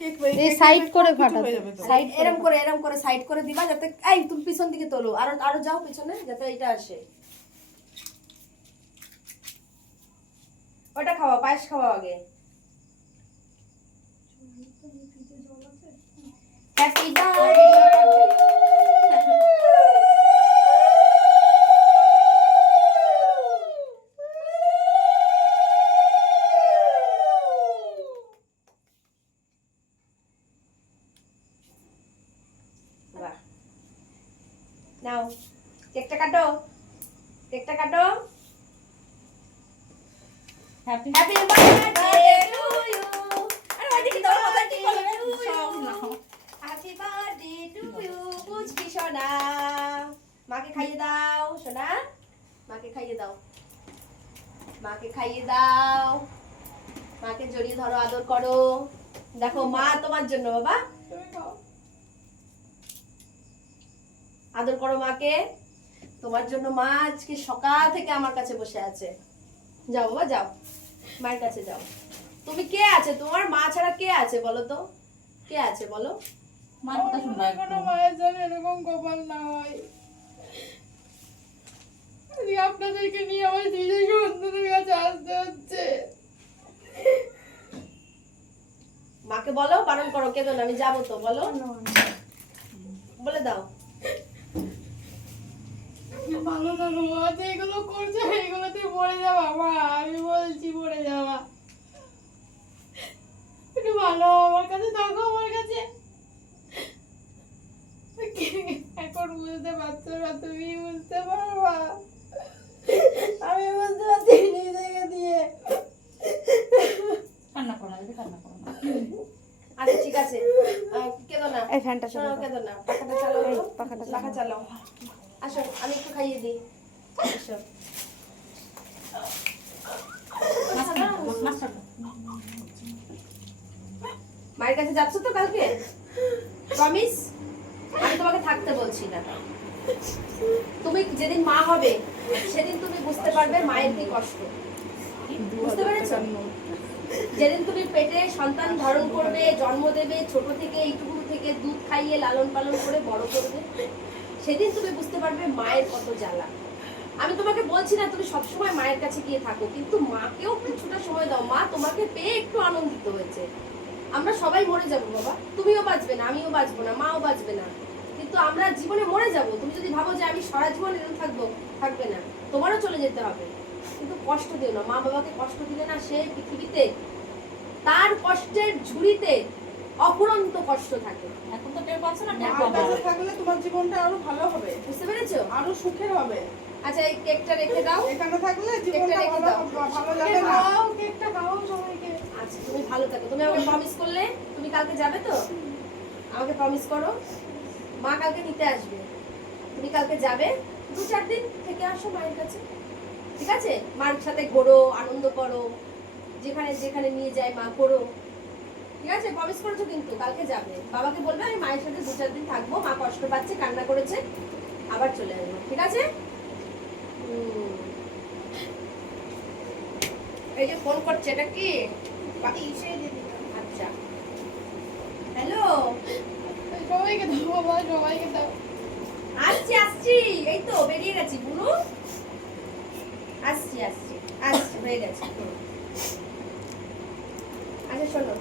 এই সাইড করে ফাটাতে, সাইড এরকম করে সাইড করে দিবা যাতে এই তুমি পিছন দিকে তোলো, আরো যাও পিছনে যাতে এটা আসে। ওটা খাওয়া, পায়েস খাওয়া আগে। Happy birthday. নাও কেকটা কাটো, কেকটা কাটো। Happy birthday to you. আরে ওইদিকে দাও, ওইদিকে বলো হ্যাপি বার্থডে টু ইউ পুচকি সোনা। মাকে খাইয়ে দাও সোনা, মাকে খাইয়ে দাও, মাকে খাইয়ে দাও, মাকে জড়িয়ে ধরো, আদর করো। দেখো মা তোমার জন্য বাবা, আদর করো মাকে, তোমার জন্য মা আজকে সকাল থেকে আমার কাছে বসে আছে। যাও বাবা যাও, মায়ের কাছে যাও। তুমি কে আছে, তোমার মা ছাড়া কে আছে বলো তো, কে আছে বলো? মার কথা শুনবা একটু। মায়ের জন্য এরকম কপাল না হয়। আপনাদেরকে নিয়ে আমার নিজের সন্তানের কাছে আসতে হচ্ছে। মাকে বলো, বারণ করো, কেঁদো না, আমি যাবো তো, বলো বলে দাও। ভালো না গো, এগুলো করছে এগুলোতে মরে যাওয়া মা, আমি বলছি মরে যাওয়া। একটু ভালো আমার কাছে থাকো, আমার কাছে এখন বুঝতে পারছো না, তুমি বুঝতে পারবা, আমি বুঝতে পারছি নিজেকে দিয়ে। কান্না করো না, কান্না করো না। আচ্ছা ঠিক আছে, কেঁদো না, এই ফ্যানটা চালাও, কেঁদো না, পাখাটা চালাও, পাখাটা পাখা চালাও। আসো আমি একটু খাইয়ে দিই, আসো। মায়ের কাছে যাচ্ছ তো কালকে, প্রমিস? আমি তোমাকে থাকতে বলছি না। তুমি যেদিন মা হবে সেদিন তুমি বুঝতে পারবে মায়ের কি কষ্ট, বুঝতে পেরেছো? যেদিন তুমি পেটে সন্তান ধারণ করবে, জন্ম দেবে, ছোট থেকে এইটুকু থেকে দুধ খাইয়ে লালন পালন করে বড় করবে, সেদিন তুমি বুঝতে পারবে মায়ের কত জ্বালা। আমি তোমাকে বলছি না তুমি সবসময় মায়ের কাছে গিয়ে থাকো, কিন্তু মাকেও কিছুটা সময় দাও। মা তোমাকে পেয়ে একটু আনন্দিত হয়েছে। আমরা সবাই মরে যাবো বাবা, তুমিও বাঁচবে না, আমিও বাঁচবো না, মাও বাঁচবে না, কিন্তু আমরা জীবনে মরে যাবো। তুমি যদি ভাবো যে আমি সারা জীবন এরকম থাকবো, থাকবে না, তোমারও চলে যেতে হবে। কিন্তু কষ্ট দিও না, মা বাবাকে কষ্ট দিলে না সে পৃথিবীতে তার কষ্টের ঝুড়িতে অফুরন্ত কষ্ট থাকে। এখন তো টের পাচ্ছ না, টের আমার পাবা। কাছে থাকলে তোমার জীবনটা আরো ভালো হবে, বুঝতে পেরেছো? আরো সুখের হবে। আচ্ছা এই কেকটা রেখে দাও, এখানে থাকলে জীবনটা রেখে ভালো দাও। ভালো লাগে না। খাও কেকটা, খাও সবাইকে। আচ্ছা তুমি ভালো থাকো। তুমি আমাকে প্রমিস করলে তুমি কালকে যাবে তো? আমাকে প্রমিস করো, মা কালকে নিতে আসবে, তুমি কালকে যাবে, 2-4 দিন থেকে আসো মায়ের কাছে, ঠিক আছে? মার সাথে ঘোরো, আনন্দ করো, যেখানে যেখানে নিয়ে যায় মা করো, ঠিক আছে? প্রমিস করেছো কিন্তু কালকে যাবে। বাবাকে বলবে আমি মায়ের সাথে 2-4 দিন থাকবো, মা কষ্ট পাচ্ছে, কান্না করেছে, আবার চলে আসবো, ঠিক আছে? এই যে ফোন করছে, এটা কি? আচ্ছা হ্যালো, সবাইকে দাও বাবা, সবাইকে দাও। আসছি আসছি, এই তো বেরিয়ে গেছি বুনু, আসছি আসছি আসছি, হয়ে গেছে। আচ্ছা শোনো,